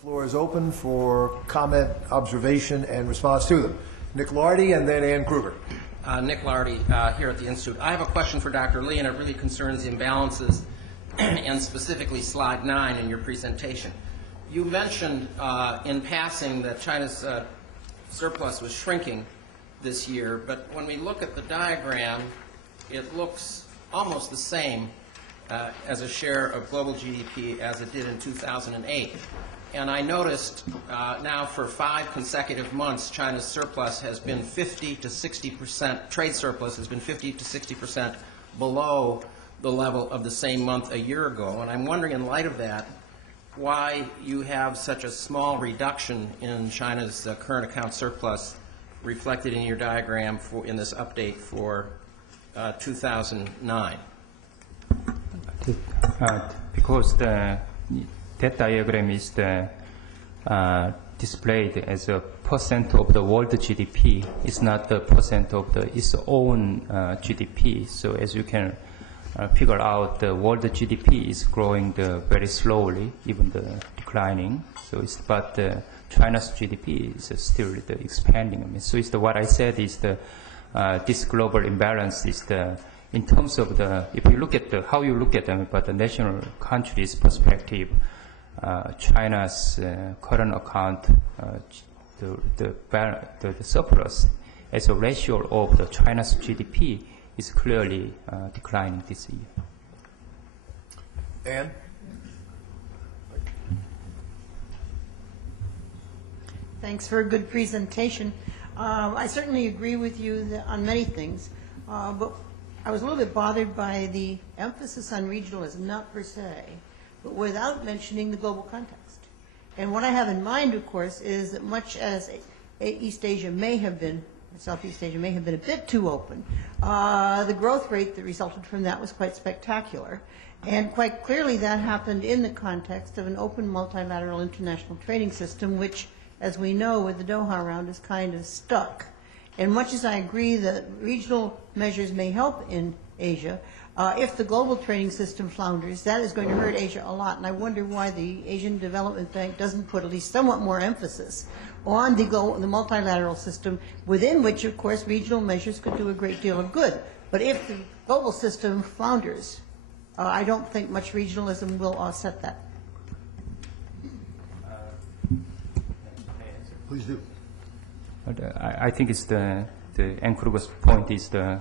Floor is open for comment, observation, and response to them. Nick Lardy and then Ann Kruger. Nick Lardy here at the Institute. I have a question for Dr. Lee, and it really concerns the imbalances and specifically slide 9 in your presentation. You mentioned in passing that China's surplus was shrinking this year, but when we look at the diagram, it looks almost the same as a share of global GDP as it did in 2008. And I noticed now for 5 consecutive months, China's surplus has been 50 to 60%, trade surplus has been 50 to 60% below the level of the same month a year ago. And I'm wondering, in light of that, why you have such a small reduction in China's current account surplus reflected in your diagram in this update for 2009. Because that diagram is displayed as a percent of the world GDP. It's not the percent of its own GDP. So as you can figure out, the world GDP is growing very slowly, even declining. So but China's GDP is still expanding. I mean, so it's what I said is this global imbalance is in terms of if you look at how you look at them, but the national country's perspective, China's current account, the surplus as a ratio of the China's GDP is clearly declining this year. Ann? Thanks for a good presentation. I certainly agree with you on many things, but I was a little bit bothered by the emphasis on regionalism, not per se, but without mentioning the global context. And what I have in mind, of course, is that much as East Asia may have been, Southeast Asia may have been a bit too open, the growth rate that resulted from that was quite spectacular. And quite clearly that happened in the context of an open multilateral international trading system, which, as we know, with the Doha round, is kind of stuck. And much as I agree that regional measures may help in Asia, if the global trading system flounders, that is going to hurt Asia a lot. And I wonder why the Asian Development Bank doesn't put at least somewhat more emphasis on the multilateral system, within which, of course, regional measures could do a great deal of good. But if the global system flounders, I don't think much regionalism will offset that. Please do. I think it's the Ann Kruger's point is of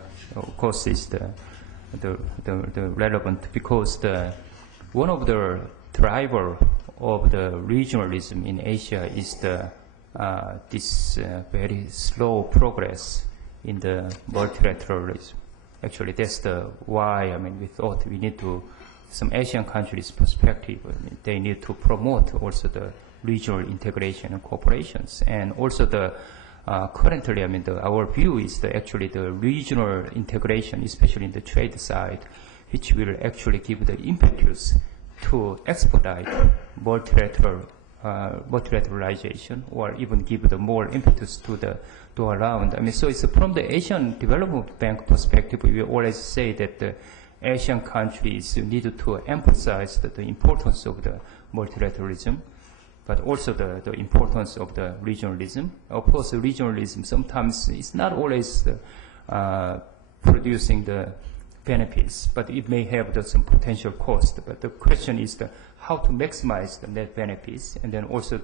course is the relevant, because one of the driver of the regionalism in Asia is this very slow progress in the multilateralism. Actually, that's why, I mean, we thought we need to, some Asian countries' perspective, I mean, they need to promote also the regional integration and cooperations, and also currently, I mean, our view is actually the regional integration, especially in the trade side, which will actually give the impetus to expedite multilateralization, or even give the more impetus to the Doha round. I mean, so it's from the Asian Development Bank perspective, we always say that the Asian countries need to emphasize the importance of the multilateralism, but also the importance of the regionalism. Of course, the regionalism sometimes is not always producing the benefits, but it may have some potential cost. But the question is how to maximize the net benefits, and then also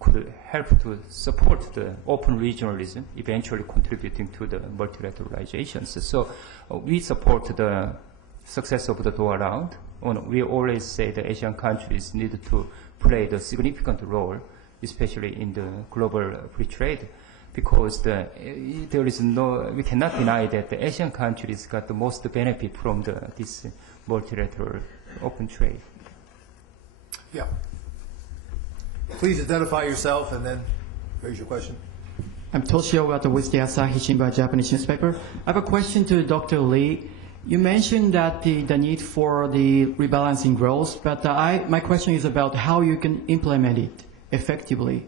could help to support the open regionalism, eventually contributing to the multilateralization. So we support the success of the Doha round. We always say the Asian countries need to play the significant role, especially in the global free trade, because there is we cannot deny that the Asian countries got the most benefit from this multilateral open trade. Yeah. Please identify yourself and then raise your question. I'm Toshio Wata with the Asahi Shimbun Japanese newspaper. I have a question to Dr. Lee. You mentioned that the need for the rebalancing growth, but my question is about how you can implement it effectively.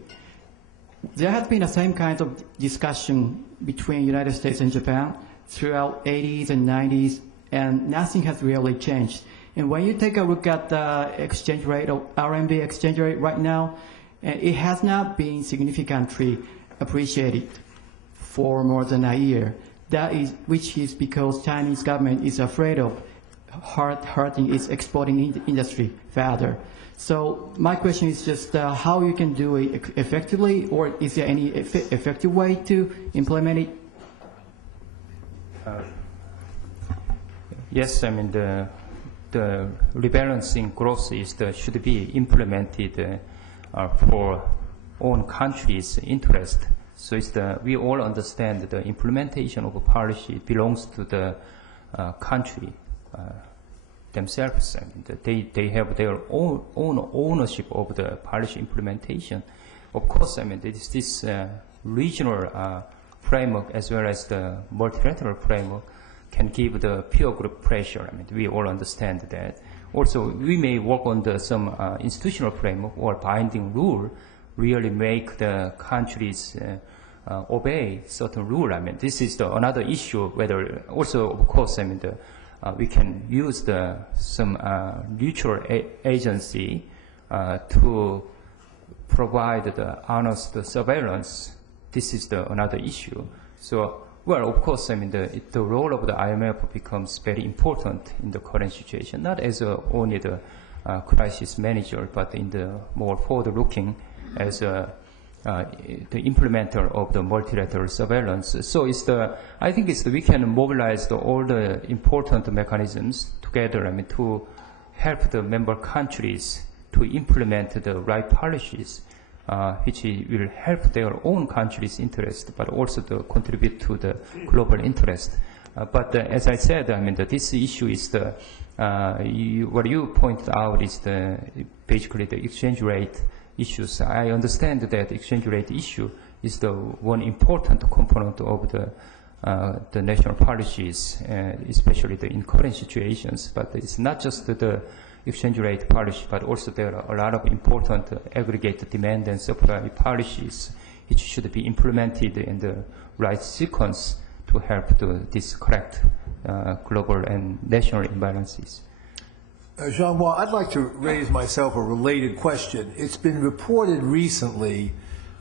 There has been the same kind of discussion between United States and Japan throughout 80s and 90s, and nothing has really changed. And when you take a look at the exchange rate, or RMB exchange rate right now, and it has not been significantly appreciated for more than a year. Which is because Chinese government is afraid of hurting its exporting industry further. So my question is just how you can do it effectively, or is there any effective way to implement it? Yes, I mean the rebalancing growth should be implemented for own country's interest. So we all understand that the implementation of a policy belongs to the country themselves. I mean, they have their own ownership of the policy implementation. Of course, I mean, this regional framework as well as the multilateral framework can give the peer group pressure. I mean, we all understand that. Also, we may work on some institutional framework or binding rule, really make the countries obey certain rule. I mean, this is another issue. Whether also, of course, I mean, we can use some neutral agency to provide the honest surveillance. This is another issue. So, well, of course, I mean, the role of the IMF becomes very important in the current situation, not as only the crisis manager, but in the more forward-looking as the implementer of the multilateral surveillance. So I think we can mobilize all the important mechanisms together, I mean, to help the member countries to implement the right policies, which will help their own country's interest, but also to contribute to the global interest. But as I said, I mean, this issue is what you pointed out is basically the exchange rate issues. I understand that exchange rate issue is the one important component of the national policies, especially in current situations. But it's not just the exchange rate policy, but also there are a lot of important aggregate demand and supply policies which should be implemented in the right sequence to help this correct global and national imbalances. Jong-Wha, I'd like to raise myself a related question. It's been reported recently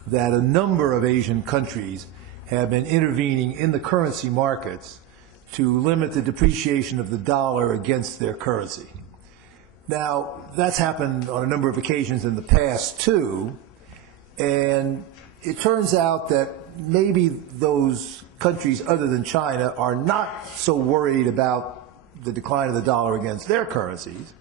that a number of Asian countries have been intervening in the currency markets to limit the depreciation of the dollar against their currency. Now, that's happened on a number of occasions in the past, too, and it turns out that maybe those countries other than China are not so worried about the decline of the dollar against their currencies.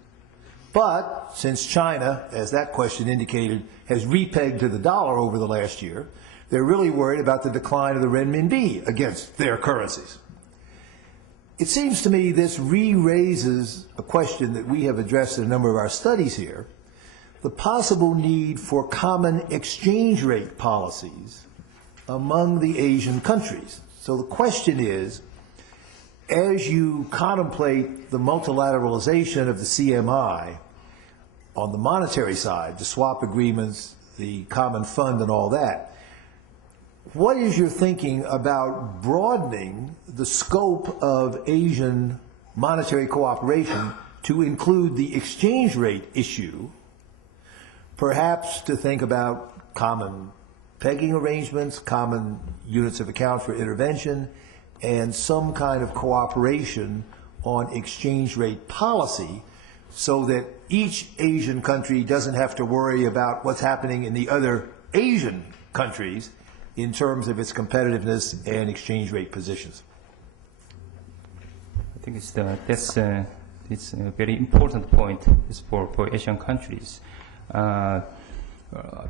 But since China, as that question indicated, has repegged to the dollar over the last year, they're really worried about the decline of the renminbi against their currencies. It seems to me this re-raises a question that we have addressed in a number of our studies here, the possible need for common exchange rate policies among the Asian countries. So the question is, as you contemplate the multilateralization of the CMI on the monetary side, the swap agreements, the common fund and all that, what is your thinking about broadening the scope of Asian monetary cooperation to include the exchange rate issue, perhaps to think about common pegging arrangements, common units of account for intervention, and some kind of cooperation on exchange rate policy so that each Asian country doesn't have to worry about what's happening in the other Asian countries in terms of its competitiveness and exchange rate positions? I think that's a very important point for Asian countries.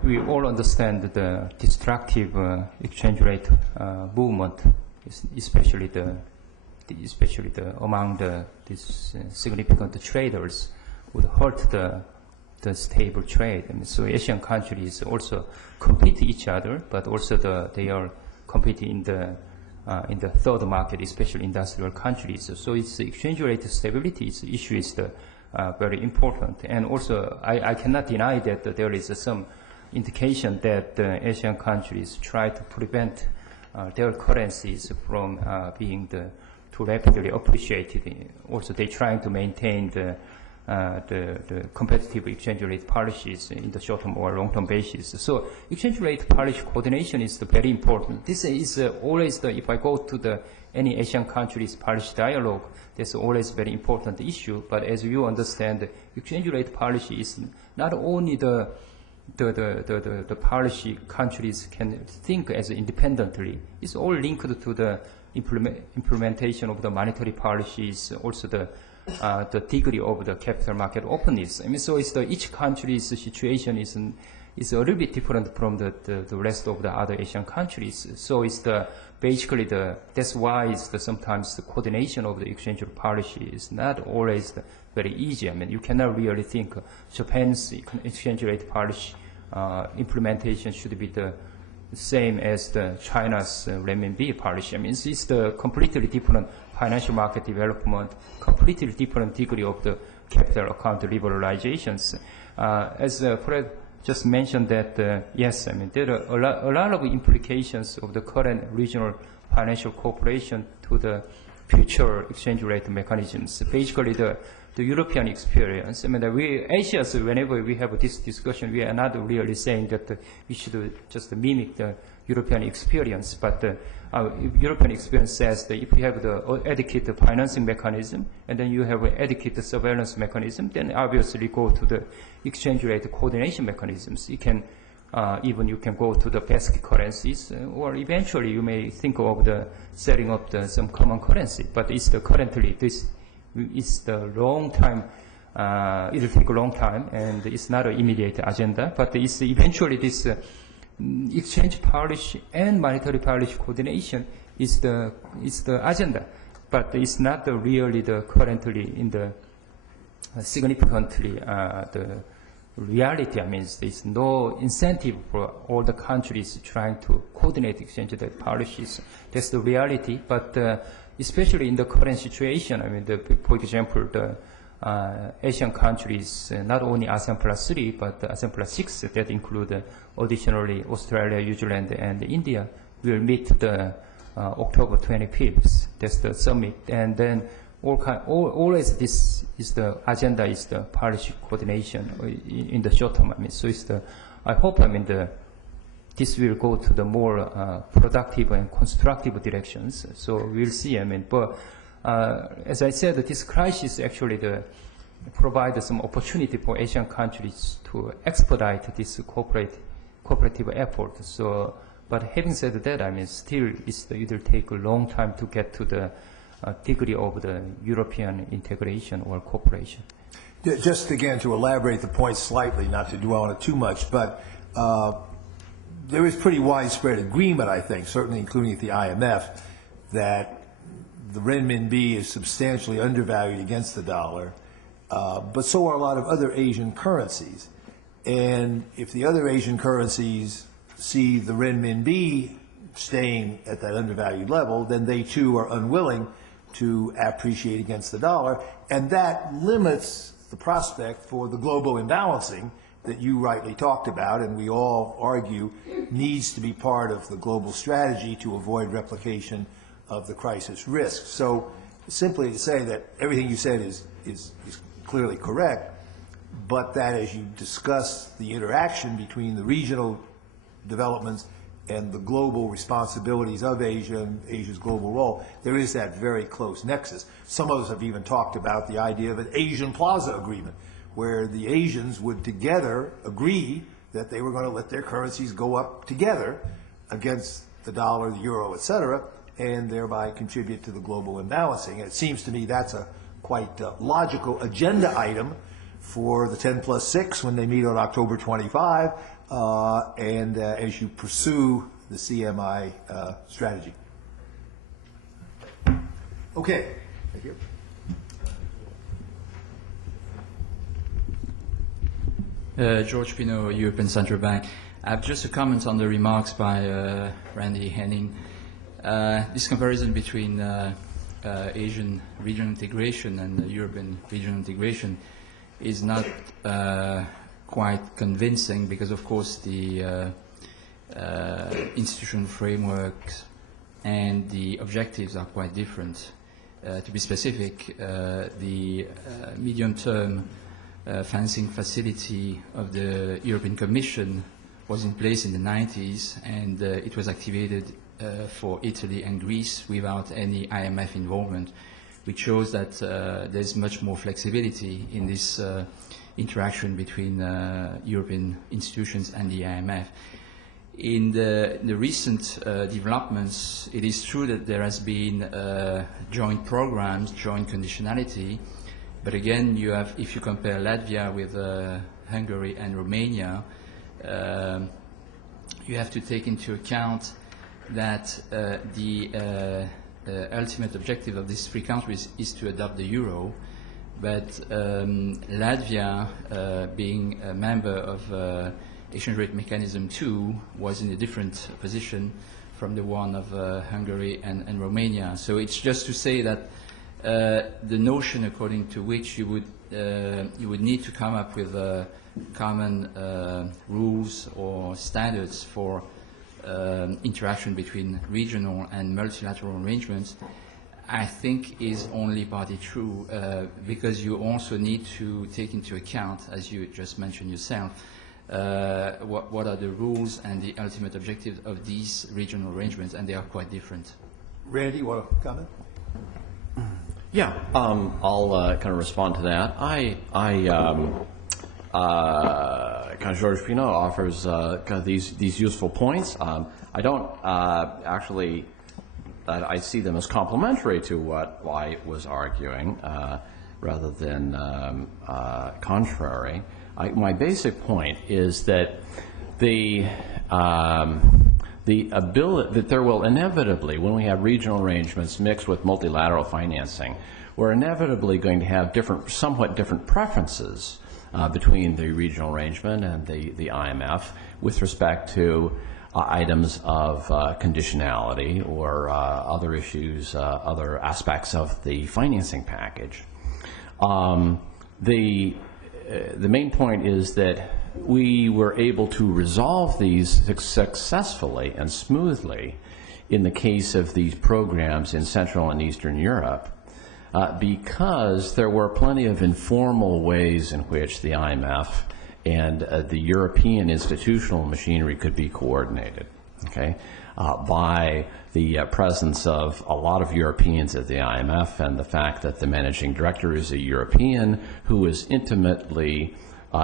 We all understand the destructive exchange rate movement, especially among these significant traders, would hurt the stable trade. And so Asian countries also compete each other, but also they are competing in the third market, especially industrial countries. So it's exchange rate stability issue is very important. And also, I cannot deny that there is some indication that Asian countries try to prevent their currencies from being too rapidly appreciated. Also, they're trying to maintain the the competitive exchange rate policies in the short-term or long-term basis. So exchange rate policy coordination is very important. This is always if I go to any Asian countries policy dialogue, that's always very important issue. But as you understand, exchange rate policy is not only the policy countries can think as independently. It's all linked to the implementation of the monetary policies, also the degree of the capital market openness. I mean, so it's each country's situation is a little bit different from the rest of the other Asian countries. So it's basically that's why sometimes the coordination of the exchange rate policy is not always very easy. I mean, you cannot really think Japan's exchange rate policy implementation should be the same as China's renminbi policy. I mean, it's the completely different financial market development, completely different degree of the capital account liberalizations. As Fred just mentioned that, yes, I mean, there are a lot of implications of the current regional financial cooperation to the future exchange rate mechanisms. Basically, the European experience. I mean, Asia, so whenever we have this discussion, we are not really saying that we should just mimic the European experience, but European experience says that if you have the adequate financing mechanism and then you have an adequate surveillance mechanism, then obviously go to the exchange rate coordination mechanisms. You can even you can go to the basket currencies, or eventually you may think of setting up some common currency. But it's currently this is the long time. It'll take a long time, and it's not an immediate agenda. But it's eventually this. Exchange policy and monetary policy coordination is the agenda, but it's not really currently in the significantly the reality. I mean, there's no incentive for all the countries trying to coordinate exchange rate policies. That's the reality. But especially in the current situation, I mean, for example, the Asian countries, not only ASEAN plus 3, but ASEAN plus 6, that include additionally Australia, New Zealand, and India, will meet the October 25th. That's the summit. And then always this is the agenda is the policy coordination in the short term. I mean, so it's I hope, I mean, this will go to the more productive and constructive directions. So we'll see, I mean, but as I said, this crisis actually provides some opportunity for Asian countries to expedite this cooperative effort. So, but having said that, I mean, still it'll take a long time to get to the degree of the European integration or cooperation. Just again to elaborate the point slightly, not to dwell on it too much, but there is pretty widespread agreement, I think, certainly including at the IMF, that the renminbi is substantially undervalued against the dollar, but so are a lot of other Asian currencies. And if the other Asian currencies see the renminbi staying at that undervalued level, then they too are unwilling to appreciate against the dollar, and that limits the prospect for the global imbalancing that you rightly talked about, and we all argue needs to be part of the global strategy to avoid replication of the crisis risk. So simply to say that everything you said is clearly correct, but that as you discuss the interaction between the regional developments and the global responsibilities of Asia and Asia's global role, there is that very close nexus. Some of us have even talked about the idea of an Asian Plaza agreement, where the Asians would together agree that they were going to let their currencies go up together against the dollar, the euro, et cetera, and thereby contribute to the global imbalancing. And it seems to me that's a quite logical agenda item for the 10+6 when they meet on October 25, and as you pursue the CMI strategy. Okay, thank you. George Pino, European Central Bank. I have just a comment on the remarks by Randall Henning. This comparison between Asian regional integration and European regional integration is not quite convincing because, of course, the institutional frameworks and the objectives are quite different. To be specific, the medium-term financing facility of the European Commission was in place in the 90s, and it was activated for Italy and Greece without any IMF involvement, which shows that there's much more flexibility in this interaction between European institutions and the IMF. In the recent developments, it is true that there has been joint programs, joint conditionality, but again, you have, if you compare Latvia with Hungary and Romania, you have to take into account that the ultimate objective of these three countries is to adopt the euro, but Latvia, being a member of exchange rate mechanism 2, was in a different position from the one of Hungary and Romania. So it's just to say that the notion according to which you would need to come up with common rules or standards for interaction between regional and multilateral arrangements, I think is only partly true, because you also need to take into account, as you just mentioned yourself, what are the rules and the ultimate objectives of these regional arrangements, and they are quite different. Randy, you want to comment? Yeah, I'll kind of respond to that. Kind of George Pinault offers kind of these useful points. I don't actually, I see them as complementary to what I was arguing rather than contrary. My basic point is that the ability that there will inevitably, when we have regional arrangements mixed with multilateral financing, we're inevitably going to have somewhat different preferences between the regional arrangement and the IMF with respect to items of conditionality or other issues, other aspects of the financing package. The main point is that we were able to resolve these successfully and smoothly in the case of these programs in Central and Eastern Europe because there were plenty of informal ways in which the IMF and the European institutional machinery could be coordinated, okay, by the presence of a lot of Europeans at the IMF and the fact that the managing director is a European who is intimately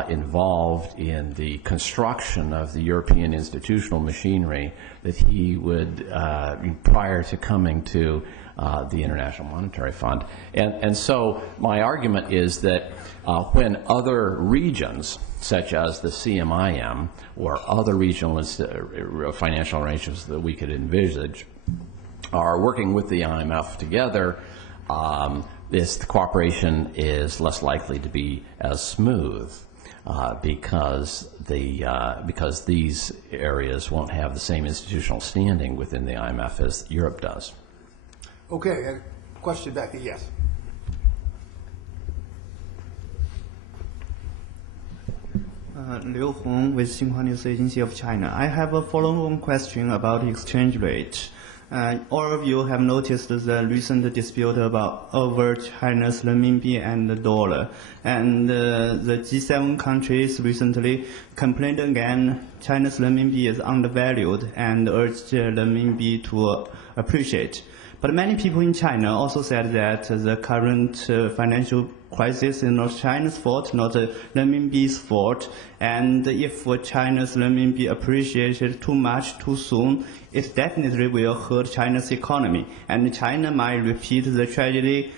involved in the construction of the European institutional machinery that he would, prior to coming to the International Monetary Fund. And so my argument is that when other regions, such as the CMIM or other regional financial arrangements that we could envisage, are working with the IMF together, this cooperation is less likely to be as smooth because these areas won't have the same institutional standing within the IMF as Europe does. Okay, a question back there, yes. Liu Hong with Xinhua News Agency of China. I have a follow-on question about exchange rate. All of you have noticed the recent dispute over China's renminbi and the dollar. And the G7 countries recently complained again China's renminbi is undervalued and urged renminbi to appreciate. But many people in China also said that the current financial crisis is not China's fault, not the renminbi's fault. And if China's renminbi appreciated too much too soon, it definitely will hurt China's economy. And China might repeat the tragedy,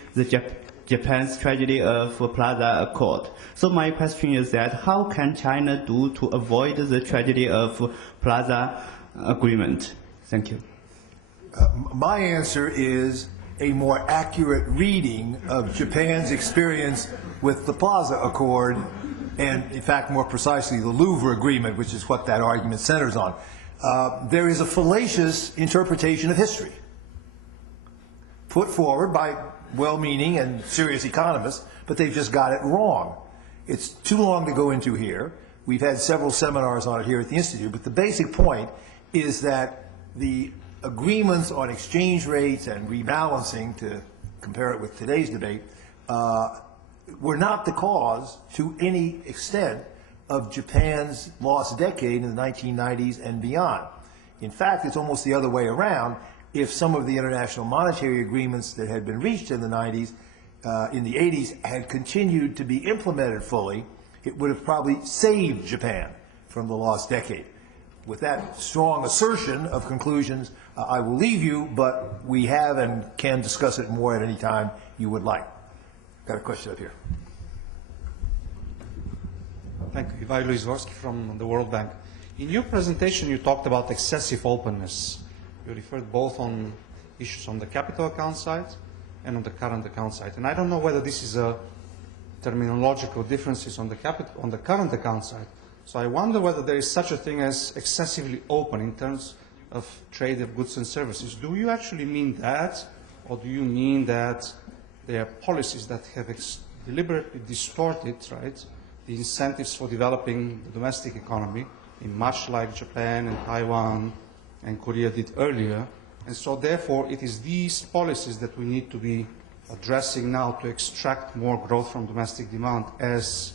Japan's tragedy of Plaza Accord. So my question is that how can China do to avoid the tragedy of Plaza Agreement? Thank you. My answer is a more accurate reading of Japan's experience with the Plaza Accord and, in fact, more precisely, the Louvre Agreement, which is what that argument centers on. There is a fallacious interpretation of history put forward by well-meaning and serious economists, but they've just got it wrong. It's too long to go into here. We've had several seminars on it here at the Institute, but the basic point is that the agreements on exchange rates and rebalancing, to compare it with today's debate, were not the cause to any extent of Japan's lost decade in the 1990s and beyond. In fact, it's almost the other way around. If some of the international monetary agreements that had been reached in the 90s, in the 80s, had continued to be implemented fully, it would have probably saved Japan from the lost decade. With that strong assertion of conclusions, I will leave you, but we have and can discuss it more at any time you would like. Got a question up here. Thank you. Ivan Luizorski from the World Bank. In your presentation, you talked about excessive openness. You referred both on issues on the capital account side and on the current account side. And I don't know whether this is a terminological differences on the current account side. So I wonder whether there is such a thing as excessively open in terms of trade of goods and services. Do you actually mean that, or do you mean that there are policies that have deliberately distorted, right, the incentives for developing the domestic economy, in much like Japan and Taiwan and Korea did earlier, and so therefore it is these policies that we need to be addressing now to extract more growth from domestic demand as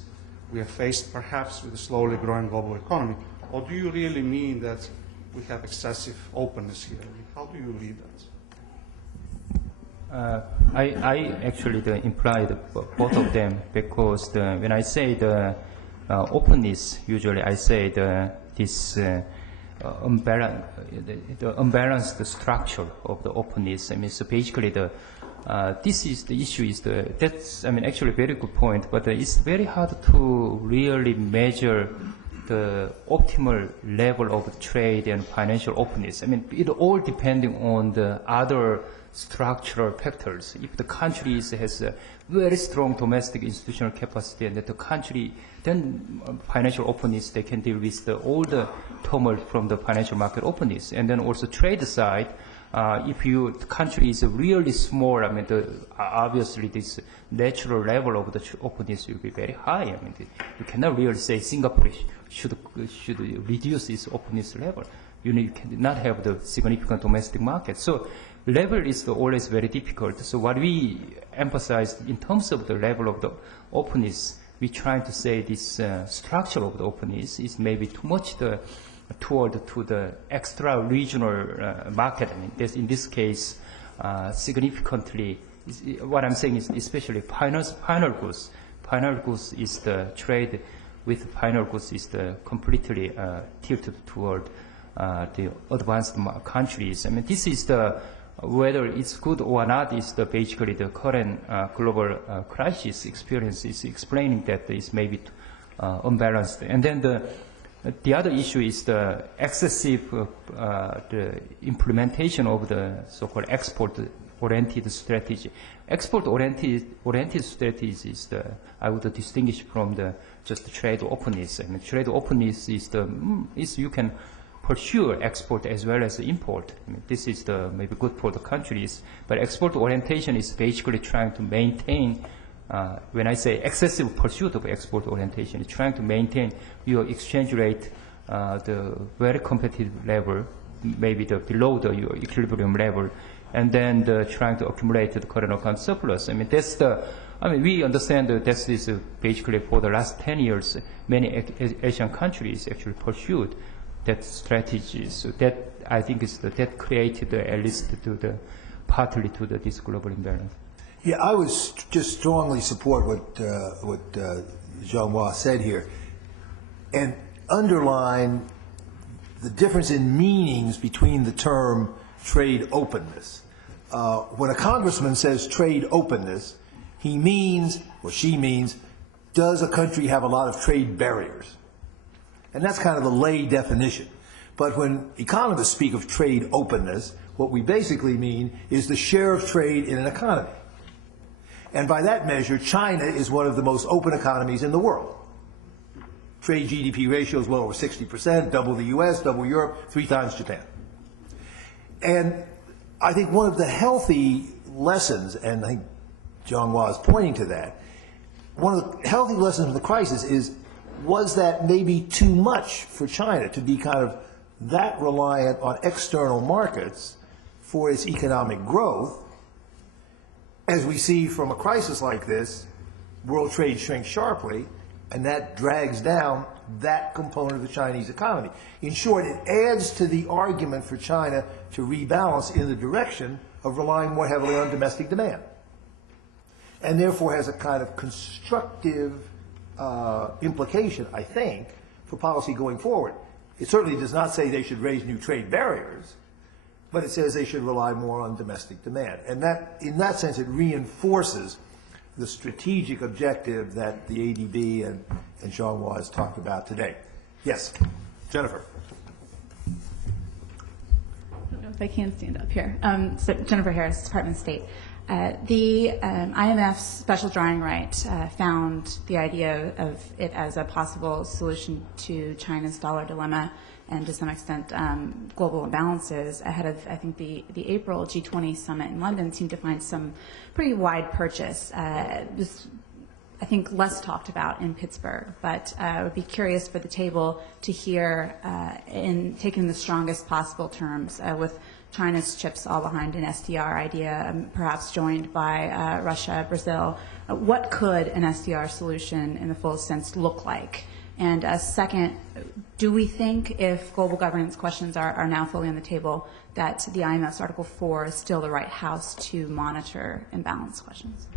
we are faced perhaps with a slowly growing global economy? Or do you really mean that we have excessive openness here? How do you read that? I actually implied both of them, because when I say the openness, usually I say this unbalanced structure of the openness. I mean, so basically this is the issue. That's actually a very good point, but it's very hard to really measure the optimal level of trade and financial openness. I mean, it all depending on the other structural factors. If the country has a very strong domestic institutional capacity, and that the country, then financial openness, they can deal with all the turmoil from the financial market openness. And then also trade side, if the country is really small, obviously this natural level of the openness will be very high. You cannot really say Singapore should reduce its openness level. You cannot have the significant domestic market. So level is always very difficult. So what we emphasize in terms of the level of the openness, we try to say this structure of the openness is maybe too much toward to the extra regional market. In this case, significantly, what I'm saying is especially final goods. Final goods is the trade with final goods is completely tilted toward the advanced countries. This is whether it's good or not is basically the current global crisis experience is explaining that is maybe unbalanced. And then the other issue is the excessive the implementation of the so-called export-oriented strategy. Export-oriented strategies is I would distinguish from just trade openness. Trade openness is you can pursue export as well as import. This is maybe good for the countries, but export orientation is basically trying to maintain. When I say excessive pursuit of export orientation, it's trying to maintain your exchange rate the very competitive level, maybe below your equilibrium level, and then trying to accumulate the current account surplus. We understand that this is basically for the last 10 years, many Asian countries actually pursued that strategy. So that I think is that created at least partly to this global imbalance. Yeah, I would just strongly support what Jong-Wha said here, and underline the difference in meanings between the term trade openness. When a congressman says trade openness, he means, or she means, does a country have a lot of trade barriers? And that's kind of the lay definition. But when economists speak of trade openness, what we basically mean is the share of trade in an economy. And by that measure, China is one of the most open economies in the world. Trade GDP ratio is well over 60%, double the US, double Europe, 3 times Japan. And I think one of the healthy lessons, and I think Jong-Wha is pointing to that, one of the healthy lessons of the crisis was that maybe too much for China to be kind of that reliant on external markets for its economic growth, as we see from a crisis like this, world trade shrinks sharply, and that drags down that component of the Chinese economy. In short, it adds to the argument for China to rebalance in the direction of relying more heavily on domestic demand, and therefore has a kind of constructive implication, I think, for policy going forward. It certainly does not say they should raise new trade barriers, but it says they should rely more on domestic demand. And that, in that sense, it reinforces the strategic objective that the ADB and Jong-Wha has talked about today. Yes, Jennifer. I don't know if I can stand up here. So Jennifer Harris, Department of State. The IMF's special drawing right found the idea of it as a possible solution to China's dollar dilemma and to some extent global imbalances ahead of, I think, the April G20 summit in London seemed to find some pretty wide purchase. This, I think, less talked about in Pittsburgh, but I would be curious for the table to hear, taken in the strongest possible terms, with China's chips all behind an SDR idea, perhaps joined by Russia, Brazil. What could an SDR solution in the fullest sense look like? And second, do we think, if global governance questions are now fully on the table, that the IMF's Article 4 is still the right house to monitor imbalance questions?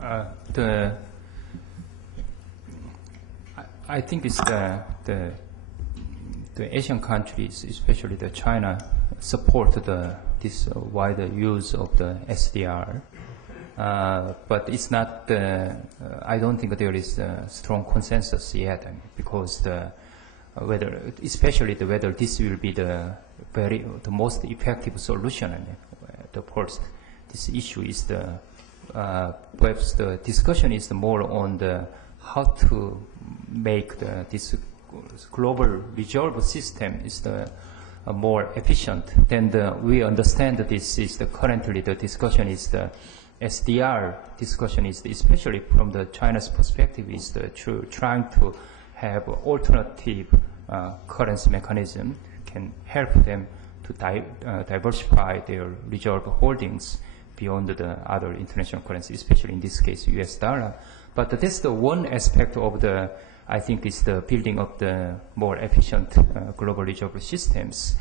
I think it's the Asian countries, especially the China, support this wider use of the SDR. But it's not. I don't think there is a strong consensus yet, because especially whether this will be the most effective solution. Of course, this issue is perhaps the discussion is more on how to make this global reserve system is more efficient. Then we understand that this is currently the discussion is the SDR discussion is especially from the China's perspective is trying to have alternative currency mechanism can help them to diversify their reserve holdings beyond the other international currency, especially in this case US dollar. But that's the one aspect of I think is the building of the more efficient global reserve systems.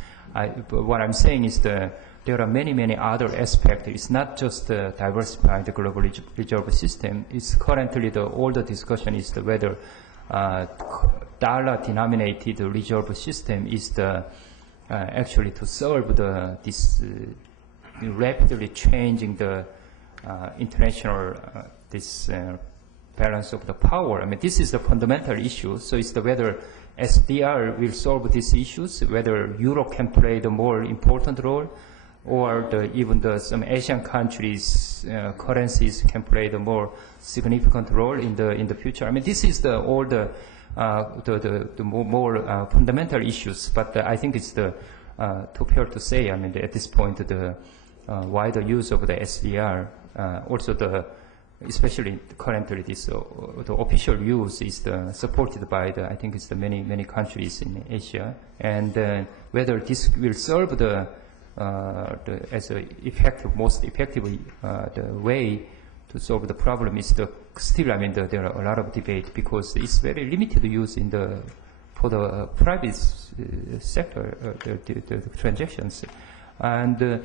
What I'm saying is there are many other aspects. It's not just diversifying the global reserve system. It's currently all the discussion is whether dollar-denominated reserve system is actually to solve this rapidly changing the international balance of the power. I mean, this is the fundamental issue. So it's whether SDR will solve these issues, whether Europe can play the more important role, or even some Asian countries' currencies can play the more significant role in the future. I mean, this is all the more fundamental issues. But I think it's too fair to say. I mean, at this point, the wider use of the SDR, also especially currently, the official use is supported by I think it's many countries in Asia, and whether this will serve as a most effective the way to solve the problem is still. I mean, there are a lot of debate because it's very limited use for the private sector the transactions, and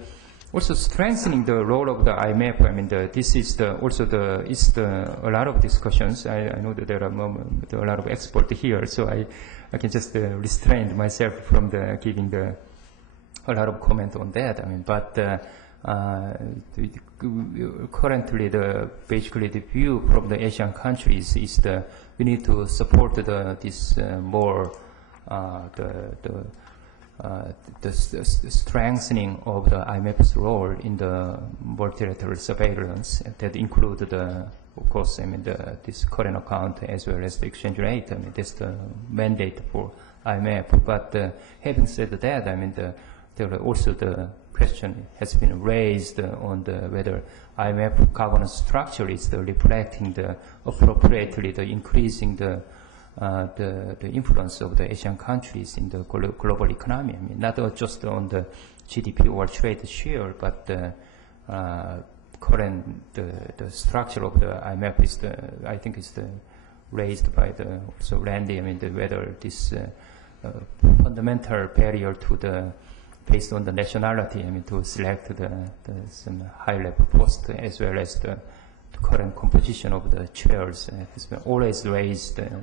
also strengthening the role of the IMF. I mean, this is a lot of discussions. I know that there are a lot of experts here, so I can just restrain myself from giving a lot of comment on that. I mean, but currently, basically the view from the Asian countries is we need to support this more the strengthening of the IMF's role in the multilateral surveillance that include of course, I mean, this current account as well as the exchange rate. I mean, that's the mandate for IMF. But having said that, I mean, there are also the question has been raised on whether IMF governance structure is reflecting appropriately increasing the the influence of the Asian countries in the global economy. I mean, not just on the GDP or trade share, but the current the structure of the IMF is I think is raised by also Randy. I mean, whether this fundamental barrier to the based on the nationality. I mean, to select some high level post as well as the current composition of the chairs has been always raised the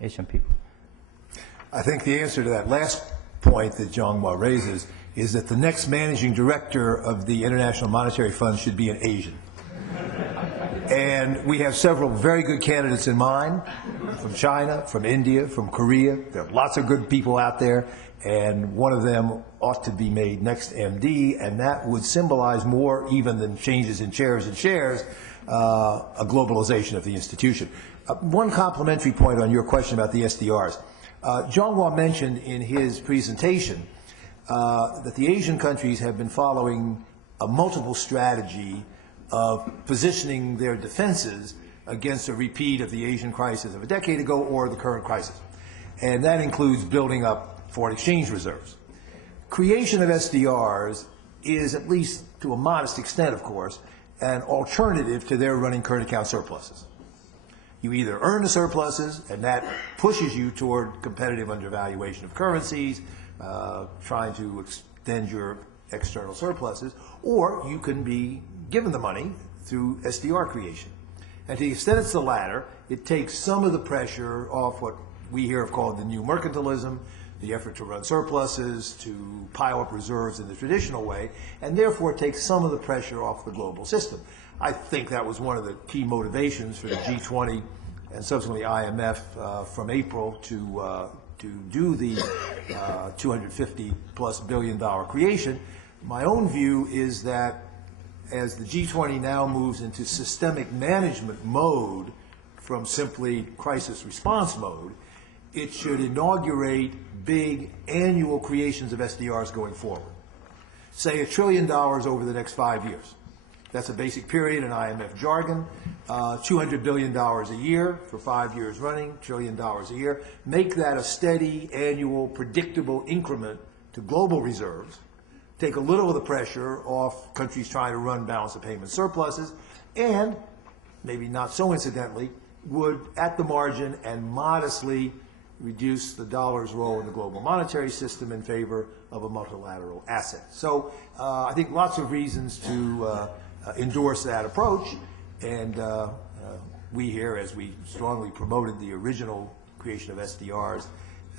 Asian people. I think the answer to that last point that Jong-Wha raises is that the next managing director of the International Monetary Fund should be an Asian. And we have several very good candidates in mind, from China, from India, from Korea. There are lots of good people out there, and one of them ought to be made next MD, and that would symbolize more even than changes in chairs and shares, a globalization of the institution. One complimentary point on your question about the SDRs. Jong-Wha mentioned in his presentation that the Asian countries have been following a multiple strategy of positioning their defenses against a repeat of the Asian crisis of a decade ago or the current crisis. And that includes building up foreign exchange reserves. Creation of SDRs is, at least to a modest extent, of course, an alternative to their running current account surpluses. You either earn the surpluses, and that pushes you toward competitive undervaluation of currencies, trying to extend your external surpluses, or you can be given the money through SDR creation. And to the extent it's the latter, it takes some of the pressure off what we here have called the new mercantilism, the effort to run surpluses, to pile up reserves in the traditional way, and therefore takes some of the pressure off the global system. I think that was one of the key motivations for the G20 and subsequently IMF from April to do the $250+ billion creation. My own view is that as the G20 now moves into systemic management mode from simply crisis response mode, it should inaugurate big annual creations of SDRs going forward. Say $1 trillion over the next 5 years. That's a basic period in IMF jargon. $200 billion a year for 5 years running, $1 trillion a year. Make that a steady, annual, predictable increment to global reserves. Take a little of the pressure off countries trying to run balance of payment surpluses, and, maybe not so incidentally, would, at the margin and modestly, reduce the dollar's role in the global monetary system in favor of a multilateral asset. So I think lots of reasons to endorse that approach, and we here, as we strongly promoted the original creation of SDRs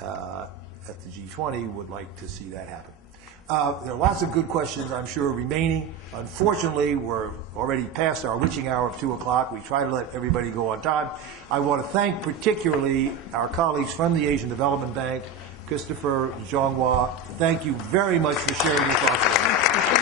at the G20, would like to see that happen. There are lots of good questions, I'm sure, remaining. Unfortunately, we're already past our witching hour of 2 o'clock. We try to let everybody go on time. I want to thank particularly our colleagues from the Asian Development Bank, Christopher, Jong-Wha. Thank you very much for sharing your thoughts with us.